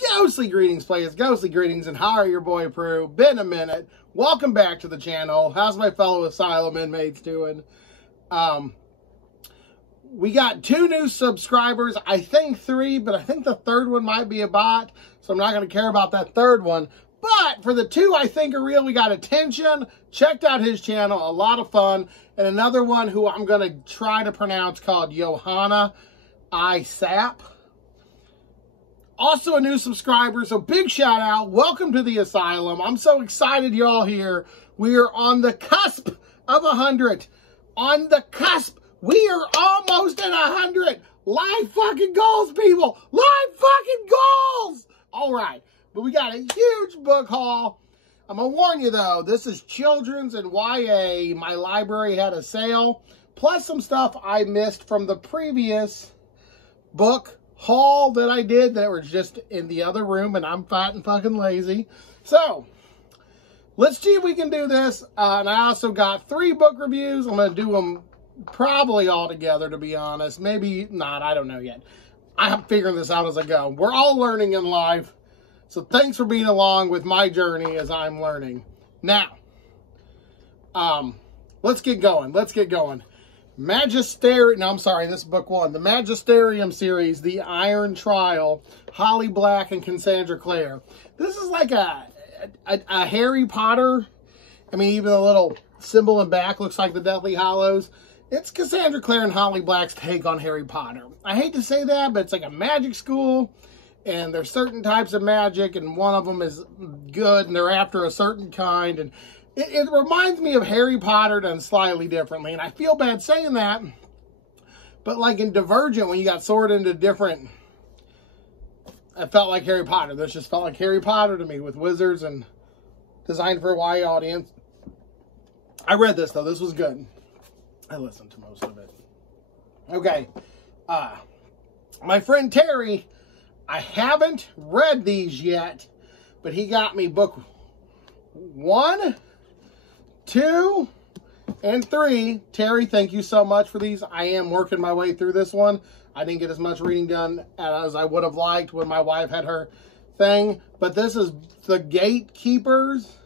Ghostly greetings, players. Ghostly greetings, and how are your boy Prue? Been a minute. Welcome back to the channel. How's my fellow asylum inmates doing? We got 2 new subscribers. I think 3, but I think the 3rd one might be a bot, so I'm not going to care about that 3rd one. But for the 2 I think are real, we got Attention. Checked out his channel. A lot of fun. And another one who I'm going to try to pronounce called Johanna Isap. Also a new subscriber, so big shout out. Welcome to the asylum. I'm so excited you're all here. We are on the cusp of 100. On the cusp. We are almost at 100. Live fucking goals, people. Live fucking goals. All right. But we got a huge book haul. I'm going to warn you, though. This is children's and YA. My library had a sale. Plus some stuff I missed from the previous book haul that I did that were just in the other room, and I'm fat and fucking lazy. So, let's see if we can do this. And I also got 3 book reviews. I'm going to do them probably all together, to be honest. Maybe not. I don't know yet. I'm figuring this out as I go. We're all learning in life. So, thanks for being along with my journey as I'm learning. Now, let's get going. Let's get going. No, I'm sorry, this is book 1. The Magisterium series, The Iron Trial, Holly Black and Cassandra Clare. This is like a Harry Potter. I mean, even the little symbol in back looks like the Deathly Hallows. It's Cassandra Clare and Holly Black's take on Harry Potter. I hate to say that, but it's like a magic school, and there's certain types of magic, and one of them is good, and they're after a certain kind, and it reminds me of Harry Potter done slightly differently, and I feel bad saying that, but like in Divergent, when you got sorted into different, it felt like Harry Potter. This just felt like Harry Potter to me, with wizards and designed for a YA audience. I read this, though. This was good. I listened to most of it. Okay. My friend Terry, I haven't read these yet, but he got me book 1, 2, and 3. Terry, thank you so much for these. I am working my way through this one. I didn't get as much reading done as I would have liked when my wife had her thing. But this is the Gatekeepers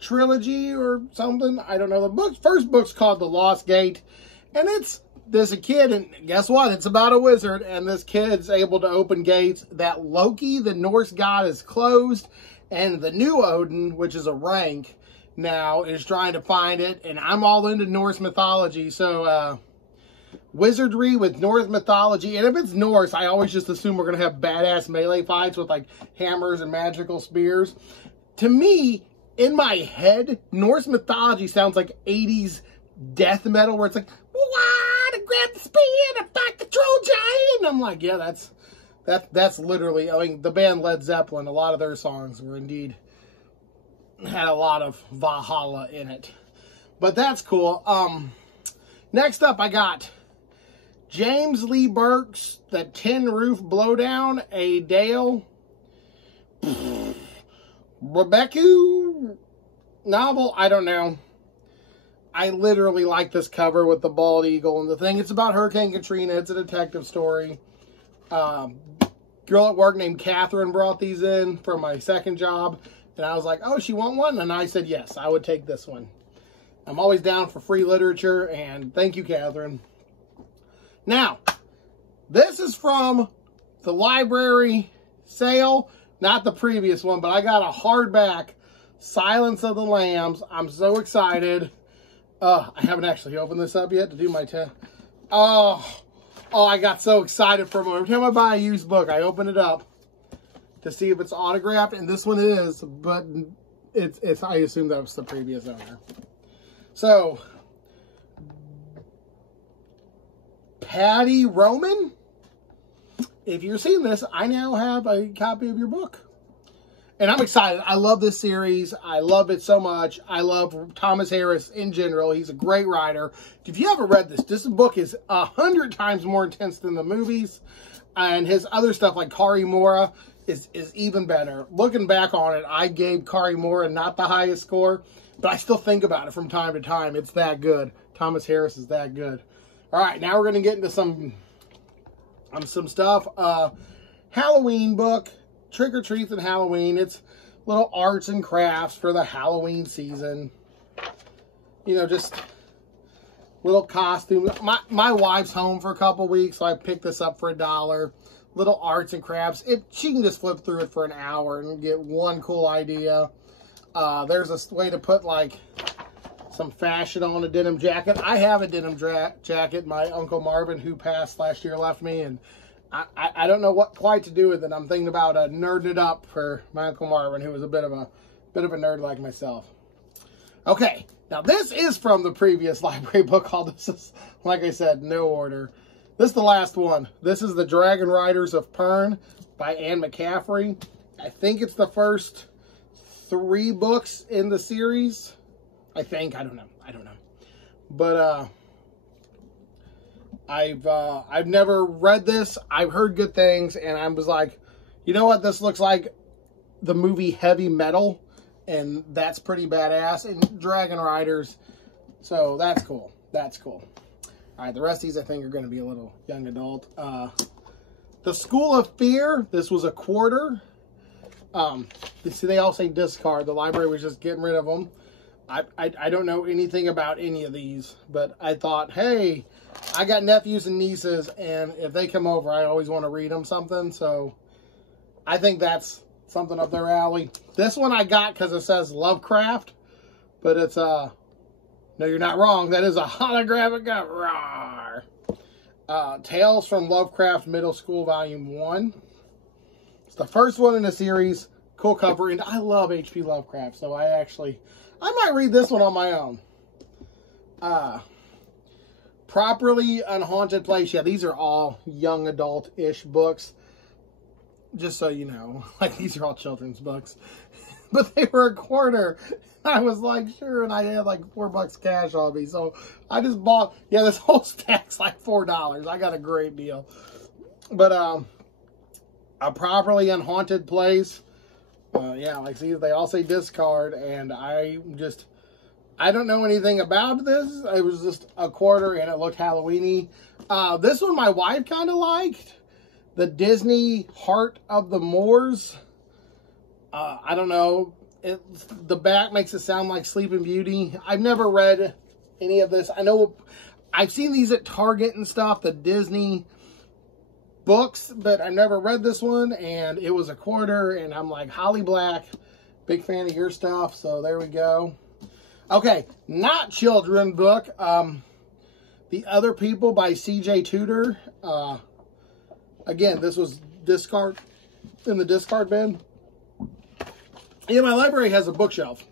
trilogy or something. I don't know. The first book's called The Lost Gate. And there's a kid, and guess what? It's about a wizard. And this kid's able to open gates that Loki, the Norse god, is closed. And the new Odin, which is a rank now, is trying to find it. And I'm all into Norse mythology. So, wizardry with Norse mythology. And if it's Norse, I always just assume we're going to have badass melee fights with, like, hammers and magical spears. To me, in my head, Norse mythology sounds like 80s death metal, where it's like, to grab the spear and fight the troll giant. And I'm like, yeah, that's literally, I mean, the band Led Zeppelin, a lot of their songs were indeed, had a lot of Valhalla in it. But that's cool. Next up, I got James Lee Burke's The Tin Roof Blowdown, a Dale Rebecca novel. I don't know. I literally like this cover with the bald eagle and the thing. It's about Hurricane Katrina. It's a detective story. Girl at work named Catherine brought these in for my second job. And I was like, oh, she want one? And I said, yes, I would take this one. I'm always down for free literature. And thank you, Catherine. Now, this is from the library sale. Not the previous one, but I got a hardback Silence of the Lambs. I'm so excited. I haven't actually opened this up yet to do my test. Oh, I got so excited for a moment. Every time I buy a used book, I open it up to see if it's autographed, and this one is, but it's I assume that was the previous owner. So, Patty Roman, if you're seeing this, I now have a copy of your book. And I'm excited. I love this series. I love it so much. I love Thomas Harris in general. He's a great writer. If you haven't read this book is 100 times more intense than the movies. And his other stuff like Kari Mora is even better. Looking back on it, I gave Kari Mora not the highest score. But I still think about it from time to time. It's that good. Thomas Harris is that good. All right, now we're going to get into some stuff. Halloween book. trick or treats and Halloween. It's little arts and crafts for the Halloween season. You know, just little costumes. My wife's home for a couple weeks, so I picked this up for $1. Little arts and crafts. She can just flip through it for an hour and get one cool idea. There's a way to put like some fashion on a denim jacket. I have a denim jacket. My Uncle Marvin, who passed last year, left me, and I don't know what quite to do with it. I'm thinking about nerding it up for my Uncle Marvin, who was a bit of a nerd like myself. Okay, now this is from the previous library book haul. This is, like I said, no order. This is the last one. This is The Dragon Riders of Pern by Mccaffrey. I think it's the first 3 books in the series. I think. I don't know. But I've never read this. I've heard good things, and I was like, you know what? This looks like the movie Heavy Metal, and that's pretty badass. And Dragon Riders, so that's cool. That's cool. All right, the rest of these I think are going to be a little young adult. The School of Fear. This was a quarter. See, they all say discard. The library was just getting rid of them. I don't know anything about any of these, but I thought, hey, I got nephews and nieces, and if they come over, I always want to read them something. So I think that's something up their alley. This one I got because it says Lovecraft, but it's no, you're not wrong. That is a holographic. Rawr. Tales from Lovecraft Middle School Volume 1. It's the first one in the series. Cool cover, and I love H.P. Lovecraft, so I might read this one on my own. Properly Unhaunted Place. Yeah, these are all young adult-ish books. Just so you know. Like, these are all children's books. But they were a quarter. I was like, sure, and I had like $4 cash on me. So I just bought, yeah, this whole stack's like $4. I got a great deal. But A Properly Unhaunted Place. Yeah, like, see, they all say discard, and I don't know anything about this. It was just a quarter, and it looked Halloween-y. This one my wife kind of liked. The Disney Heart of the Moors. I don't know. The back makes it sound like Sleeping Beauty. I've never read any of this. I know I've seen these at Target and stuff, the Disney books, but I never read this one, and it was a quarter, and I'm like, Holly Black, big fan of your stuff, so there we go. Okay, not children book. The Other People by C.J. Tudor. Again, this was discard, in the discard bin. Yeah, my library has a bookshelf.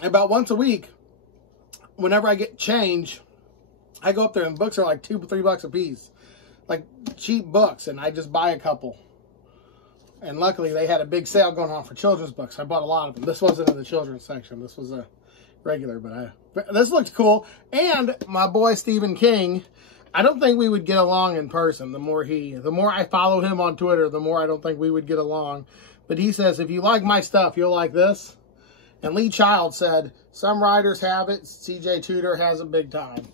About once a week, whenever I get change, I go up there and books are like $2 or $3 a piece. Like cheap books, and I just buy a couple. And luckily they had a big sale going on for children's books. I bought a lot of them. This wasn't in the children's section. This was a regular, but this looked cool. And my boy Stephen King, I don't think we would get along in person. The more I follow him on Twitter, the more I don't think we would get along. But he says, if you like my stuff, you'll like this. And Lee Child said, some writers have it. C.J. Tudor has it big time.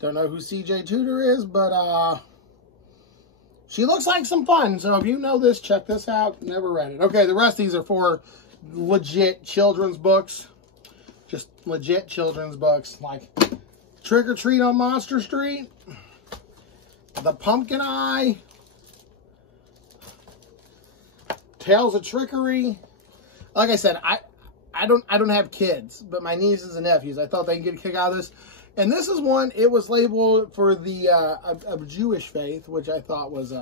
Don't know who C.J. Tudor is, but she looks like some fun. So if you know this, check this out. Never read it. Okay, the rest of these are for legit children's books. Just legit children's books. Like Trick or Treat on Monster Street. The Pumpkin Eye. Tales of Trickery. Like I said, I don't have kids, but my nieces and nephews, I thought they'd get a kick out of this. And this is one, it was labeled for the of Jewish faith, which I thought was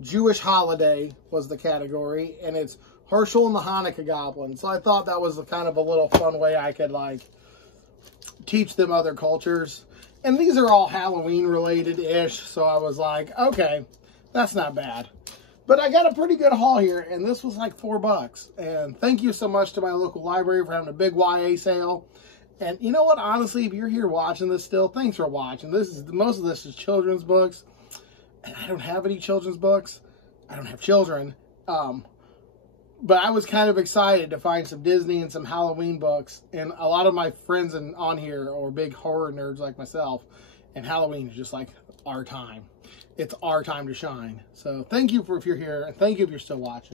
Jewish holiday was the category. And it's Hershel and the Hanukkah Goblin. So I thought that was kind of a little fun way I could like teach them other cultures. And these are all Halloween related-ish. So I was like, okay, that's not bad. But I got a pretty good haul here, and this was like $4. And thank you so much to my local library for having a big YA sale. And you know what? Honestly, if you're here watching this still, thanks for watching. Most of this is children's books. And I don't have any children's books. I don't have children. But I was kind of excited to find some Disney and some Halloween books. And a lot of my friends on here are big horror nerds like myself. And Halloween is just like our time. it's our time to shine. So thank you if you're here, and thank you if you're still watching.